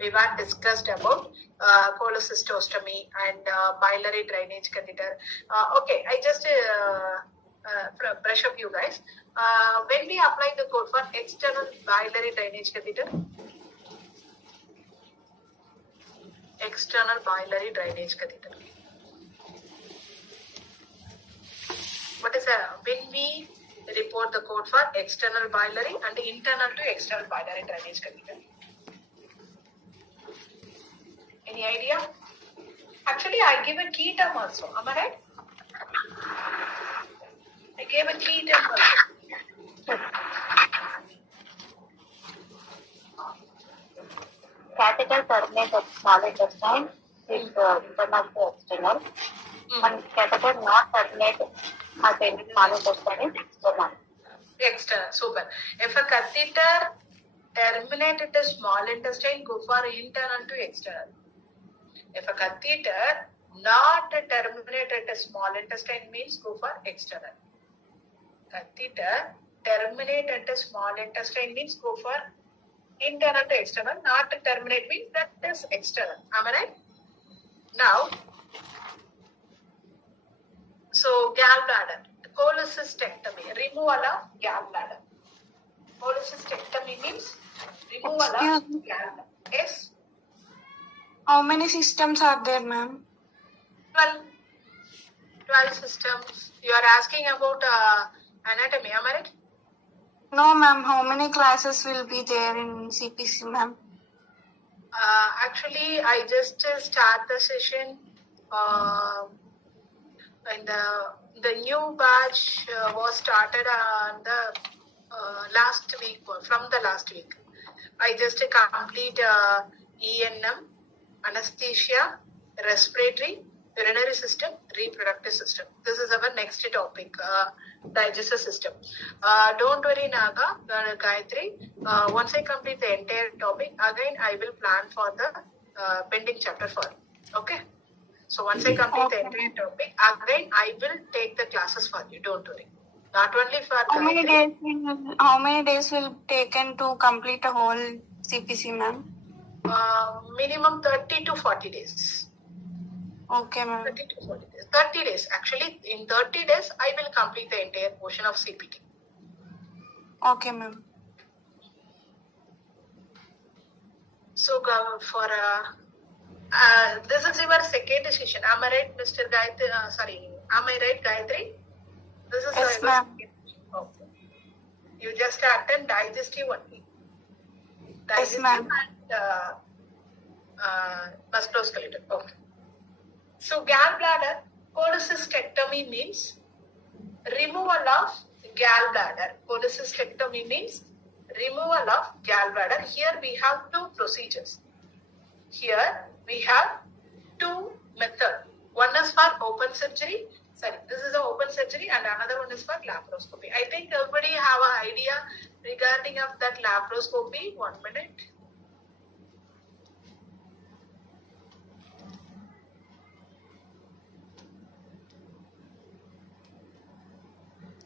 we were discussed about cholecystostomy and biliary drainage catheter. Okay, I just brush up you guys. When we apply the code for external biliary drainage catheter, external biliary drainage catheter. What is when we report the code for external biliary and internal to external biliary drainage catheter? Any idea? Actually, I give a key term also. Am I right? I gave a key term also. Catheter terminates at small intestine is internal to external. And catheter not terminate at any small intestine is external. External, super. If a catheter terminates at the small intestine, go for internal to external. If a catheter not terminate at a small intestine means go for external. Catheter terminate at a small intestine means go for internal to external. Not terminate means that is external. Am I right? Now, so gallbladder, cholecystectomy, removal of gallbladder. Cholecystectomy means removal of gallbladder. Yes? How many systems are there, ma'am? 12 systems. You are asking about anatomy, am I right? No, ma'am. How many classes will be there in CPC, ma'am? Actually, I just start the session when the new batch was started on the last week, from the last week. I just complete ENM, anesthesia, respiratory, urinary system, reproductive system. This is our next topic, digestive system. Don't worry, Naga, Gayatri. Once I complete the entire topic, again I will plan for the pending chapter for you. Okay? So once I complete the entire topic, again I will take the classes for you. Don't worry. Not only for How many days will taken to complete a whole CPC, ma'am? Minimum 30 to 40 days. Okay, ma'am. 30 to 40 days. 30 days. Actually, in 30 days, I will complete the entire portion of CPT. Okay, ma'am. So, for this is your second session. Am I right, Mr. Gayatri? Am I right, Gayatri? This is yes, ma'am. Okay. You just attend digestive only. Digestive yes, ma'am. And musculoskeletal. Okay. So gallbladder cholecystectomy means removal of gallbladder. Cholecystectomy means removal of gallbladder. Here we have two procedures. Here we have two methods. One is for open surgery. Sorry, this is an open surgery and another one is for laparoscopy. I think everybody have an idea regarding of that laparoscopy. 1 minute.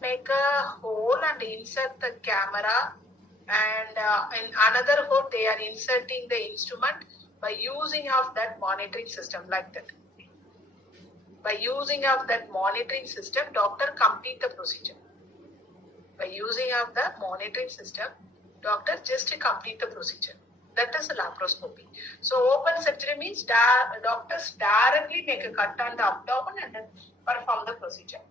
Make a hole and insert the camera, and in another hole they are inserting the instrument by using of that monitoring system like that. By using of that monitoring system, doctor complete the procedure. By using of the monitoring system, doctor just complete the procedure. That is the laparoscopy. So open surgery means doctors directly make a cut on the abdomen and then perform the procedure.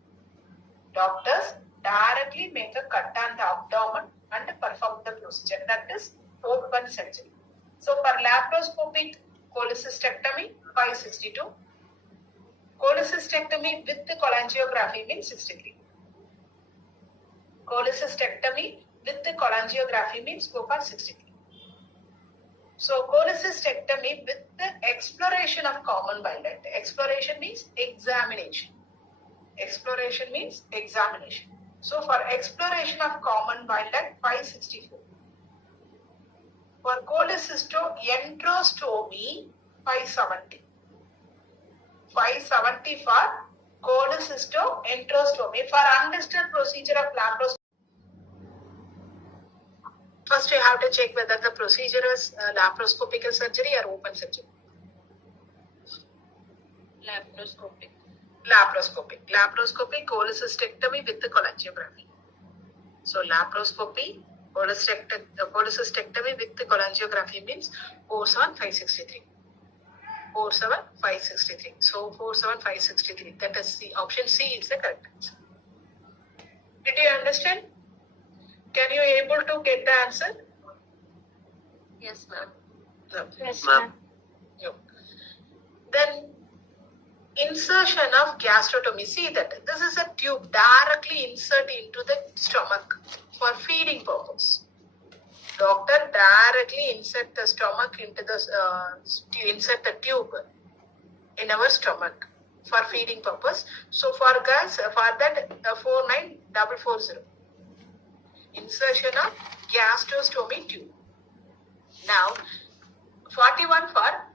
Doctors directly make a cut on the abdomen and perform the procedure. That is open surgery. So for laparoscopic cholecystectomy, 562. Cholecystectomy with the cholangiography means 63. Cholecystectomy with the cholangiography means go for 63. So cholecystectomy with the exploration of common bile duct. Exploration means examination. Exploration means examination. So for exploration of common bile duct, 564. For cholecystoenterostomy, 570. 570 for cholecystoenterostomy. For understood procedure of laparoscopy, First, you have to check whether the procedure is laparoscopic surgery or open surgery. Laparoscopic. Laparoscopic cholecystectomy with the cholangiography. So laparoscopy, cholecystectomy with the cholangiography means 47563. 47563. So 47563. That is the option C is the correct answer. Did you understand? Can you able to get the answer? Yes, ma'am. No. Yes, ma'am. No. Then insertion of gastrotomy. See that this is a tube directly insert into the stomach for feeding purpose. Doctor directly insert the stomach into the insert the tube in our stomach for feeding purpose. So for girls, for that 49440. Insertion of gastrostomy tube. Now 41 for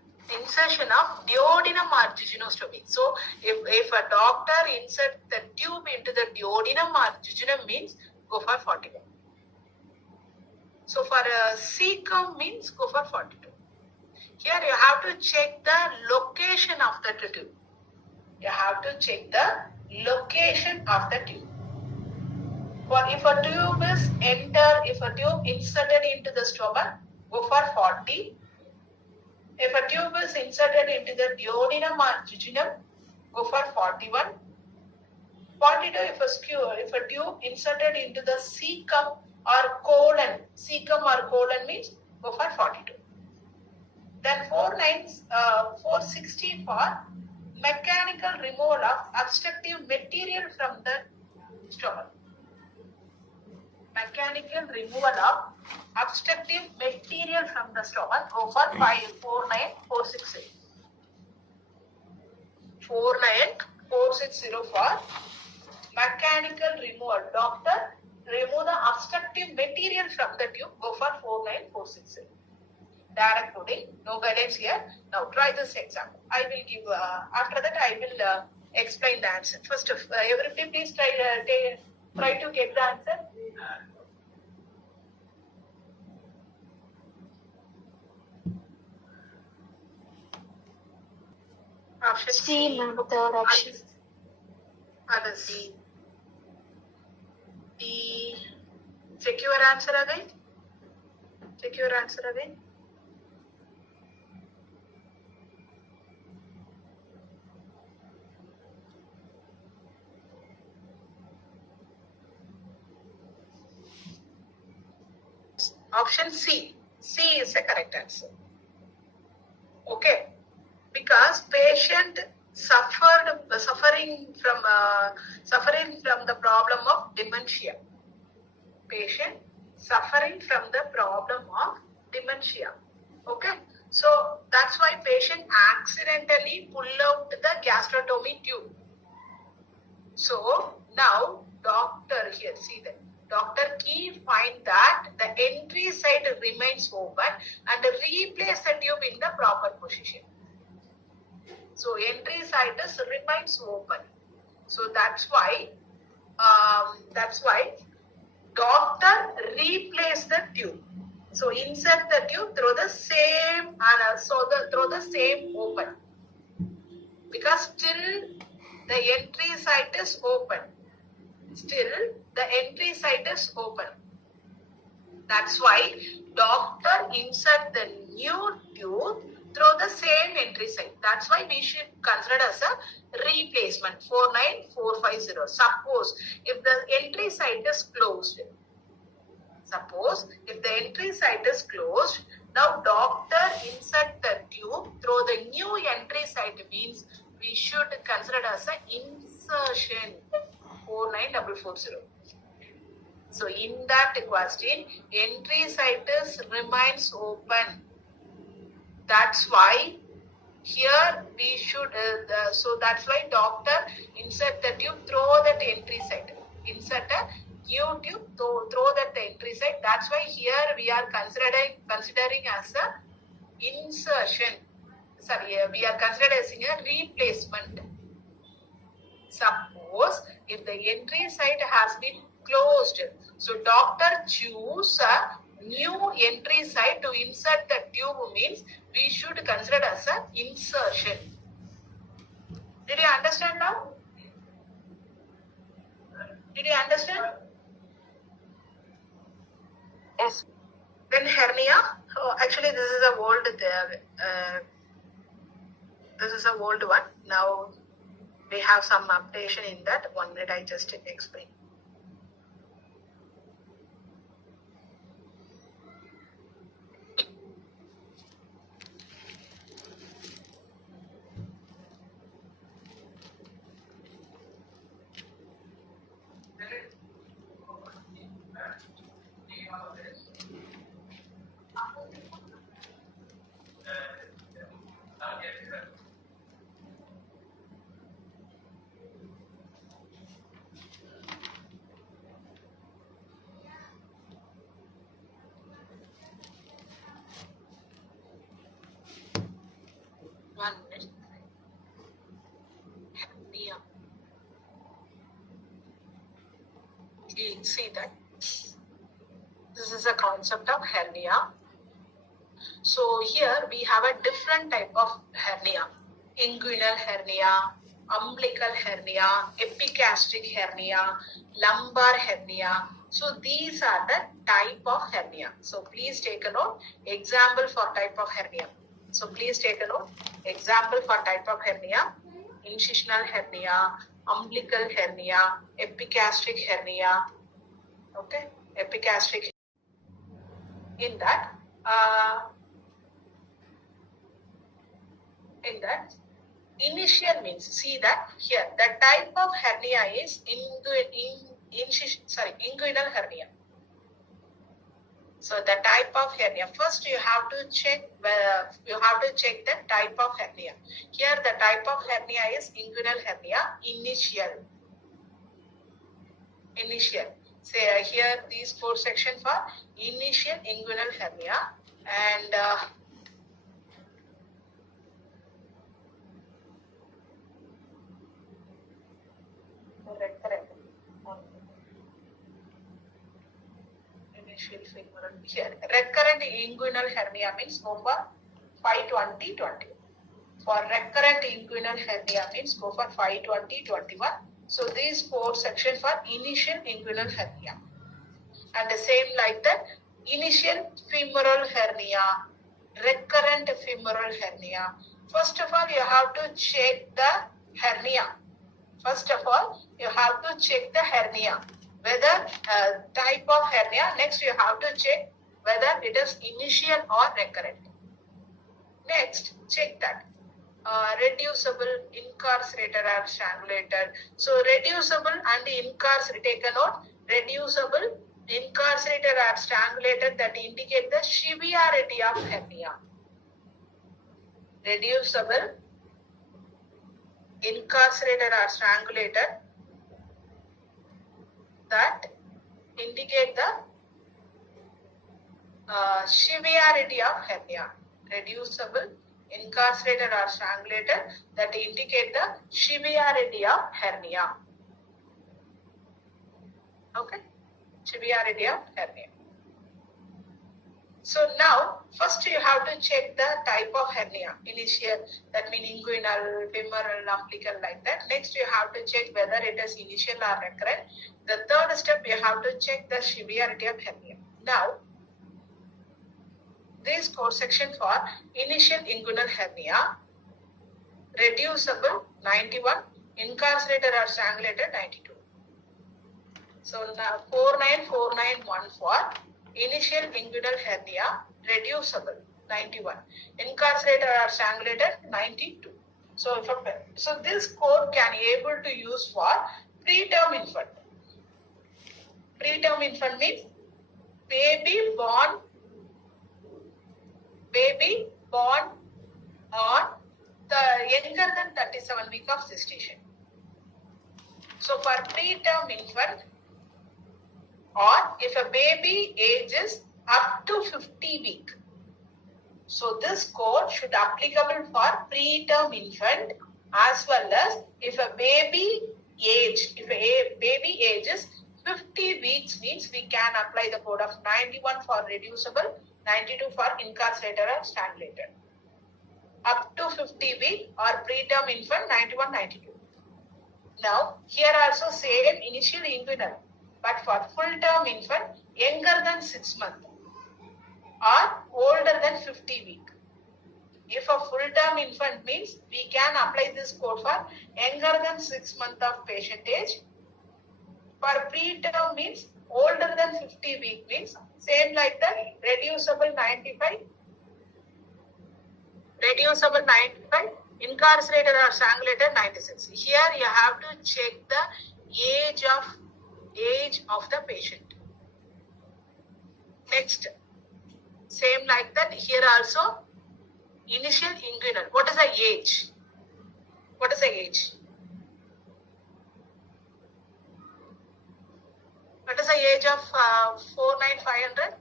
insertion of duodenum or jejunostomy. So if a doctor insert the tube into the duodenum or jejunum means go for 41. So for cecum means go for 42. Here you have to check the location of the tube. You have to check the location of the tube. For if a tube is if a tube inserted into the stomach, go for 40. If a tube is inserted into the duodenum or jejunum, go for 41. 42 if a tube inserted into the cecum or colon. Cecum or colon means go for 42. Then 460 for mechanical removal of obstructive material from the stomach. Mechanical removal of obstructive material from the stomach, go for 49460. 49460 for mechanical removal. Doctor, remove the obstructive material from the tube, go for 49460. Direct coding, no guidance here. Now try this example. I will give, after that I will explain the answer. First, everybody please try to get the answer. Option C, ma'am, the third option. Other C. D. Check your answer again. Check your answer again. Option C. C is the correct answer. Okay. Because patient suffering from the problem of dementia. Patient suffering from the problem of dementia. Okay. So that's why patient accidentally pull out the gastrotomy tube. So now doctor here, see that. Dr. Key find that the entry side remains open and replace the tube in the proper position. So entry side remains open. So that's why doctor replace the tube. So insert the tube through the same through the same open. Because still the entry side is open. Still the entry side is open. That's why doctor insert the new tube through the same entry side. That's why we should consider as a replacement 49450. Suppose if the entry side is closed. Suppose if the entry side is closed, now doctor insert the tube through the new entry side means we should consider as an insertion 49440. So in that question, entry side remains open. That's why here we should, so that's why doctor insert the tube through that entry side. Insert a new tube through that entry side. That's why here we are considering as a insertion. Sorry, we are considering a replacement. Suppose if the entry side has been closed, so doctor choose a new entry site to insert the tube means we should consider as an insertion. Did you understand now? Did you understand? Yes. Then hernia. Oh, actually, this is a old. This is a old one. Now we have some updation in that. 1 minute, I just explain. One minute. Hernia. See that? This is a concept of hernia. So here we have a different type of hernia. Inguinal hernia, umbilical hernia, epigastric hernia, lumbar hernia. So these are the type of hernia. So please take a note. Example for type of hernia. So please take a note. Example for type of hernia. Incisional hernia, umbilical hernia, epigastric hernia. Okay, epigastric. In that initial means, see that here the type of hernia is inguinal hernia. So the type of hernia, first you have to check the type of hernia. Here the type of hernia is inguinal hernia, initial. Say here these 4 sections for initial inguinal hernia and recurrent. Initial femoral here. Recurrent inguinal hernia means go for 5-20-20. For recurrent inguinal hernia means go for 5-20-21. So these 4 sections for initial inguinal hernia. And the same like that, initial femoral hernia, recurrent femoral hernia. First of all, you have to check the hernia. First of all, you have to check the hernia, whether type of hernia. Next, you have to check whether it is initial or recurrent. Next, check that. Reducible, incarcerated or strangulated. So reducible and incarcerated, take a note. Reducible, incarcerated or strangulated, that indicate the severity of hernia. Reducible, incarcerated or strangulated, that indicate the severity of hernia. Reducible, incarcerated or strangulated, that indicate the severity of hernia. Okay, severity of hernia. So now, first you have to check the type of hernia. Initial, that means inguinal, femoral, umbilical, like that. Next, you have to check whether it is initial or recurrent. The third step, you have to check the severity of hernia. Now, this 4 section for initial inguinal hernia, reducible 91, incarcerated or strangulated 92. So now 494914 for initial inguinal hernia, reducible 91, incarcerated or strangulated 92. So this code can able to use for preterm infant. Preterm infant means baby born on the younger than 37 week of gestation. So for preterm infant, or if a baby ages up to 50 week. So this code should applicable for preterm infant as well as if a baby ages 50 weeks means we can apply the code of 91 for reducible, 92 for incarcerated or strangulated. Up to 50 week or preterm infant 91, 92. Now, here also same initial inguinal, but for full-term infant, younger than 6 months or older than 50 week. If a full-term infant means we can apply this code for younger than 6 months of patient age. For preterm means older than 50 week means same like that, reducible 95, incarcerated or strangulated 96. Here you have to check the age of the patient. Next, same like that, here also initial inguinal. What is the age? What is the age? What is the age of 49500?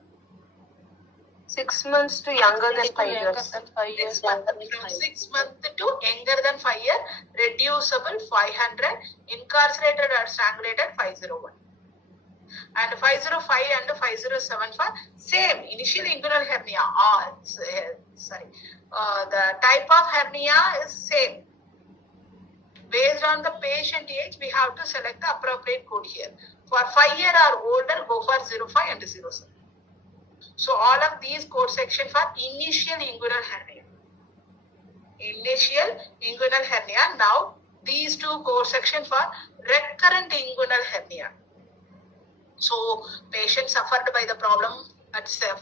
6 months to younger than 5 years. 6 months. From 6 months to younger than 5 years, reducible 500, incarcerated or strangulated 501. And 505 and 507 for same initial inguinal hernia. The type of hernia is same. Based on the patient age, we have to select the appropriate code here. For 5 year or older, go for 05 and 07. So all of these code section for initial inguinal hernia. Initial inguinal hernia. Now these two code section for recurrent inguinal hernia. So patient suffered by the problem at second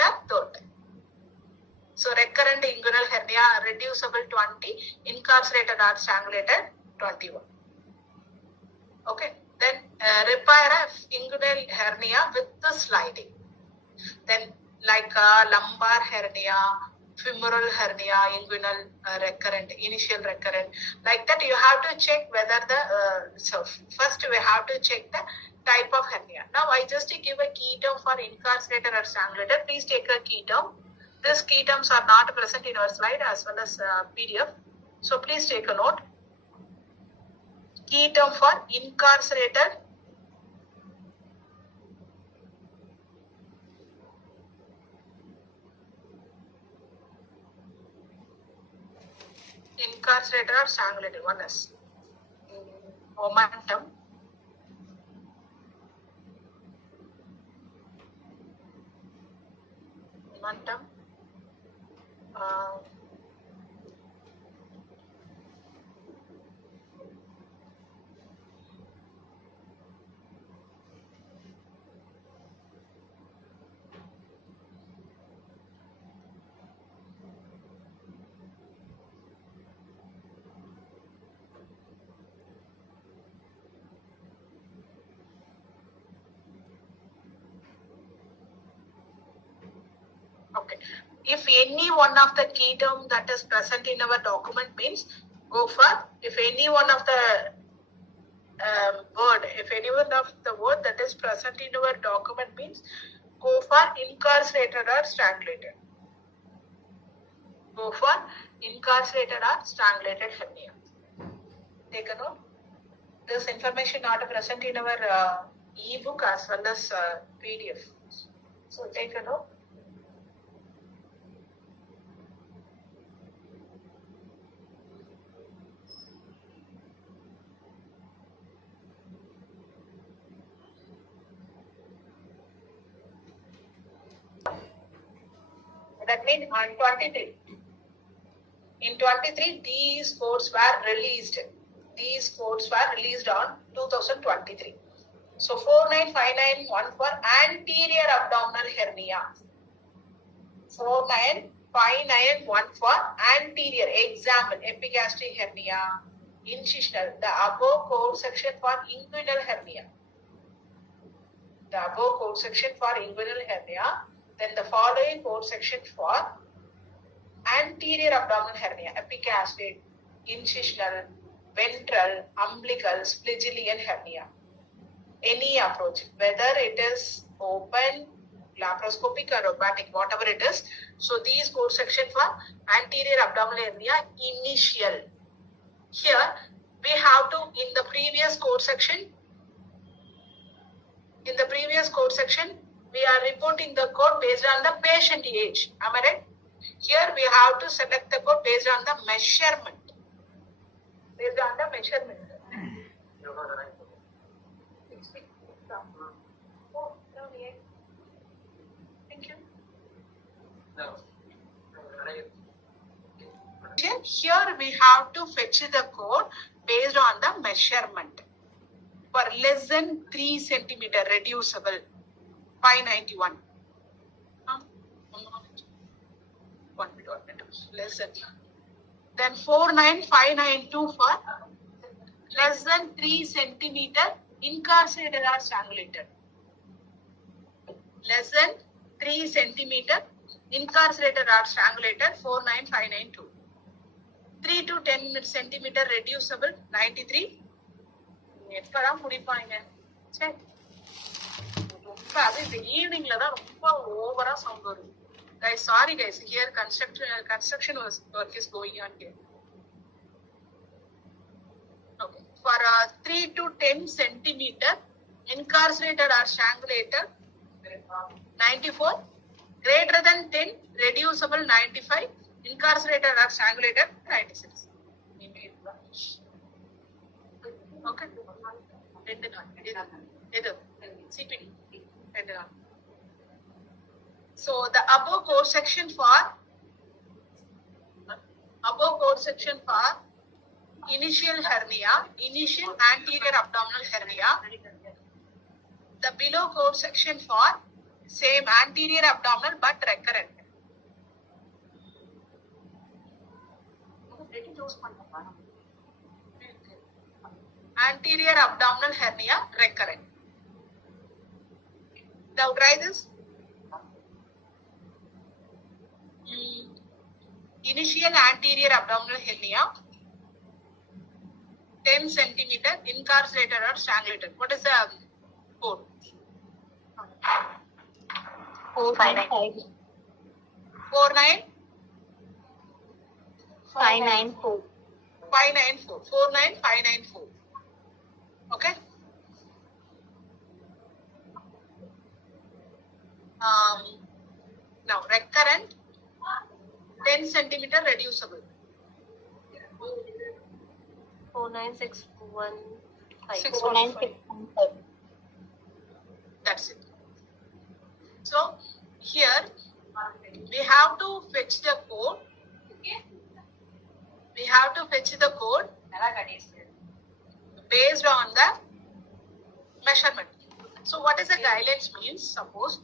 or third time. So recurrent inguinal hernia, reducible 20, incarcerated or strangulated 21. Okay. Then repair inguinal hernia with the sliding. Then like lumbar hernia, femoral hernia, inguinal recurrent, initial recurrent. Like that you have to check whether the, first we have to check the type of hernia. Now I just give a key term for incarcerated or strangulated. Please take a key term. These key terms are not present in our slide as well as PDF. So please take a note. Key term for incarcerated, or strangulated. One is momentum. Okay. If any one of the key term that is present in our document means go for, if any one of the word that is present in our document means go for incarcerated or strangulated. Go for incarcerated or strangulated hernia. Take a note. This information not present in our ebook as well as PDF. So take a note. That means on 23. In 23, these codes were released. These codes were released on 2023. So 49591 for anterior abdominal hernia. 49591 for anterior, example, epigastric hernia, incisional, the above code section for inguinal hernia. The above code section for inguinal hernia. Then the following code section for anterior abdominal hernia, epigastric, incisional, ventral, umbilical, splagillian hernia. Any approach, whether it is open, laparoscopic or robotic, whatever it is. So these code section for anterior abdominal hernia, initial. Here we have to, in the previous code section, In the previous code section, we are reporting the code based on the patient age. Am I right? Here we have to select the code based on the measurement. Based on the measurement. Oh, no, yeah. Thank you. Here we have to fetch the code based on the measurement. For less than 3 centimeter reducible, 591. 1 minute. Less than. Then 49592 for less than 3 centimeter incarcerated or strangulated. Less than 3 centimeter incarcerated or strangulated, 49592. 3 to 10 centimeter reducible, 93. எப்பதான் முடிப்பாங்க சரி அது இந்த ஈவினிங்ல தான் ரொம்ப ஓவரா sound வரும் guys. Sorry guys, here construction work is going on here. Okay, for 3 to 10 centimeter incarcerated or strangulated, 94. Greater than 10 reducible, 95. Incarcerated or strangulated, 96. Okay. CPD. So the above code section for initial hernia, initial anterior abdominal hernia. The below code section for same anterior abdominal but recurrent. Anterior abdominal hernia recurrent. Now try this. Initial anterior abdominal hernia, 10 centimeter incarcerated or strangulated. What is the code? 495. 594. 49594. Okay. Now recurrent, 10 centimeter reducible. 49615. 49615. That's it. So here we have to fetch the code. We have to fetch the code based on the measurement. So what is the guidelines means? Suppose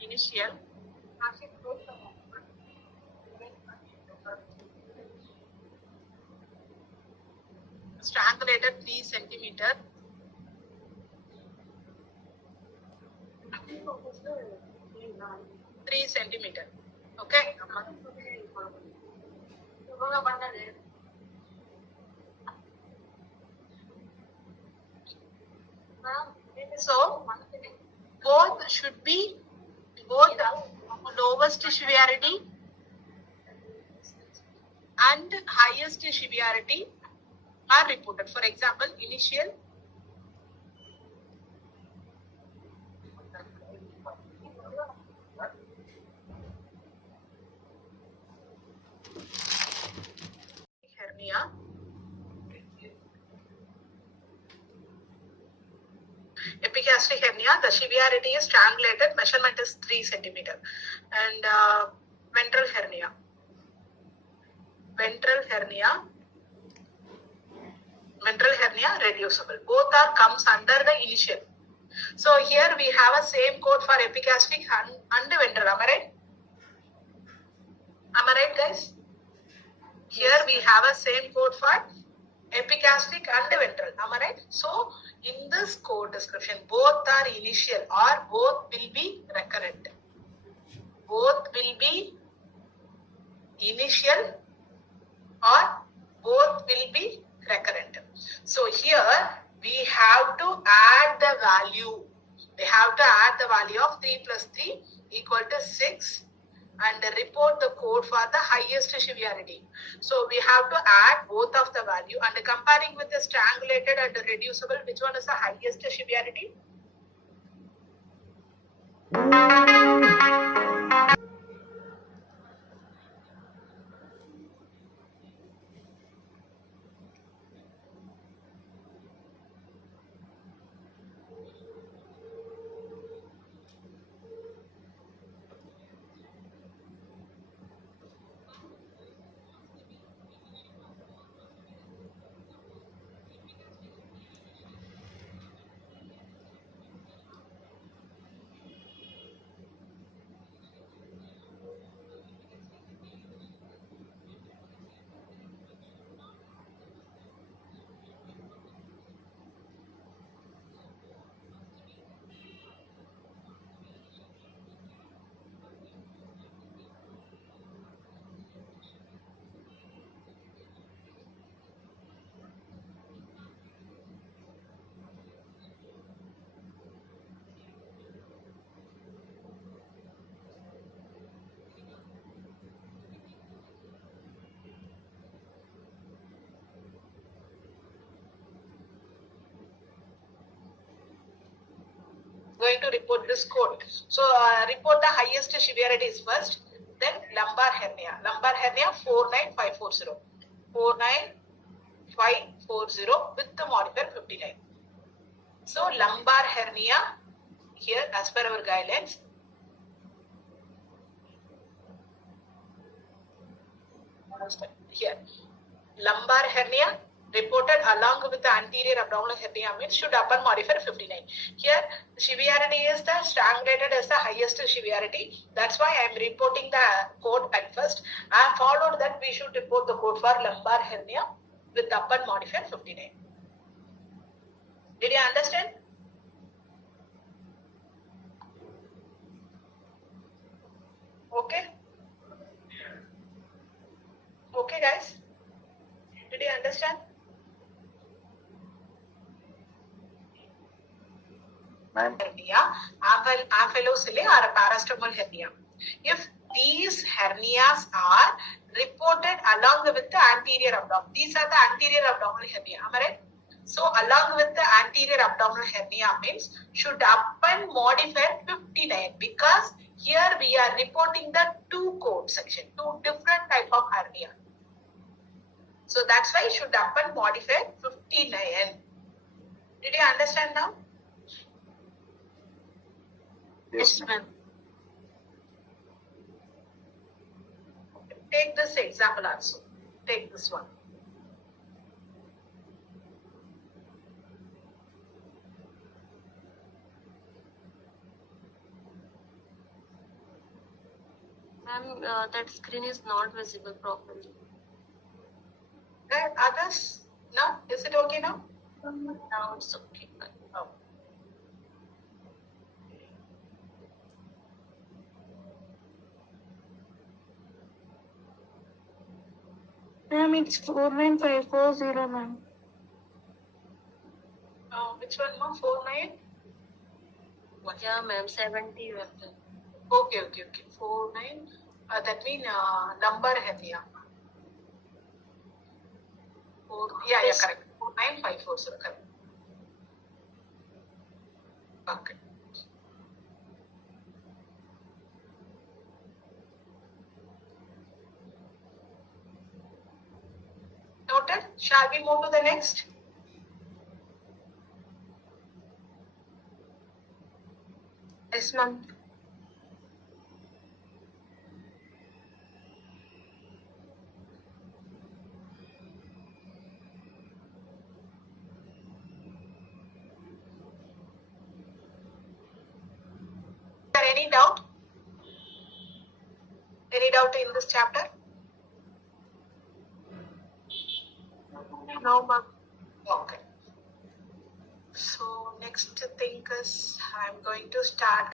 initial strangulated 3 centimeter. Three centimeter. Okay. So both should be lowest severity and highest severity are reported. For example, initial hernia, epigastric hernia, the severity is strangulated, measurement is 3 centimeter. And ventral hernia. Ventral hernia reducible. Both are comes under the initial. So here we have a same code for epigastric and ventral. Am I right? Am I right, guys? Here we have a same code for epigastric and ventral. Am I right? So in this code description, both are initial or both will be recurrent. Both will be initial or both will be recurrent. So here we have to add the value. We have to add the value of 3 plus 3 equal to 6 and report the code for the highest severity. So we have to add both of the value and comparing with the strangulated and reducible, which one is the highest severity? Going to report this code. So report the highest severity is first, then lumbar hernia. Lumbar hernia 49540. 49540 with the modifier 59. So lumbar hernia here as per our guidelines. Here lumbar hernia reported along with the anterior abdominal hernia means should upon modifier 59. Here severity is the strangulated as the highest severity. That's why I am reporting the code at first. I followed that we should report the code for lumbar hernia with upon modifier 59. Did you understand? Okay. Okay guys. Did you understand? Hernia, amphilocellae or a parastomal hernia. If these hernias are reported along with the anterior abdomen, these are the anterior abdominal hernia, am I right? So along with the anterior abdominal hernia means should upon modifier 59 because here we are reporting the two code section, two different type of hernia. So that's why should upon modifier 59. Did you understand now? Yes, ma'am. Take this example also. Take this one. Ma'am, that screen is not visible properly. Right? Others? No? Is it okay now? Now it's okay. Oh. Ma'am, it's 49540, ma'am. Which one more? 49? Yeah, ma'am, 70 you have done. Okay. 49. That means lumbar hernia. Yeah, correct. 49540, correct. Okay. Noted. Shall we move to the next? Yes, ma'am. Is there any doubt? Any doubt in this chapter? No, ma'am. Okay. So next thing is I'm going to start